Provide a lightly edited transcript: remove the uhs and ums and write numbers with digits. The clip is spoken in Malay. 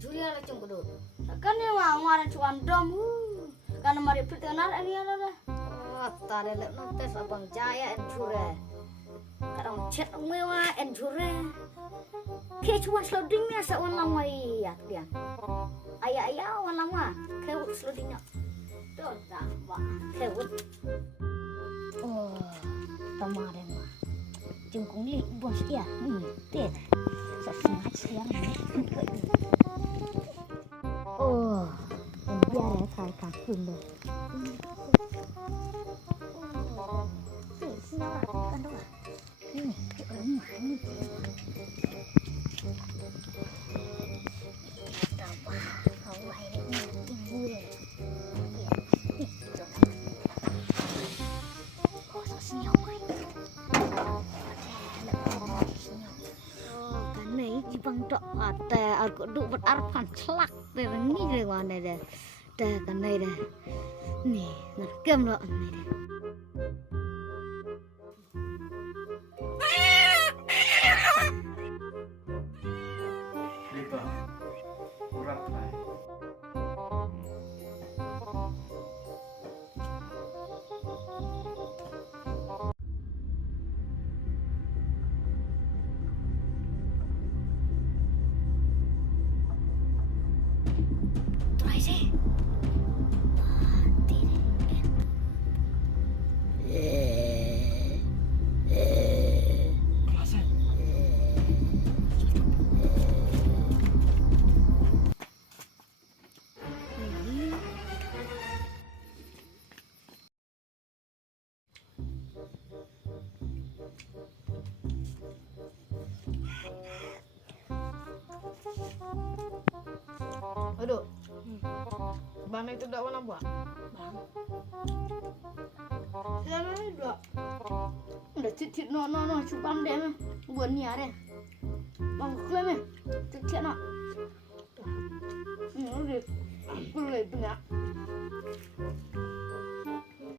Julia lah cung kudu. Kan ni ngara cuan dom. Kan mari pertenar ani ada. Oh, tare lek nontes abang Jaya Jure. Kadang chat mewa Jure. Ke cuan sloding ni asa wan lama ya dia. Ayah wan lama. Ke slodingnya. Tuh tak ba. Ke oh, kemarin mah. Jengkung li bos ya. Teh. Sesengat siang ni. Oh, biar ya kai kakun deh. Sini kan doa. Ini orang mana? Tambah awak ini ibu deh. Oh, senyum kan? Oh, kan ni jipang dok ate aku duk berarpan celak deh ni deh mana deh. Dah kan ni deh. Ni ngerkem dok ni deh. Try sih. Aduh. Bang itu dak warna buah. Bang. Sana ni dua. Udah titik no cubam deh mah. Buat ni ada. Bang klaim eh. Titik nak. Ini udah. Boleh punya.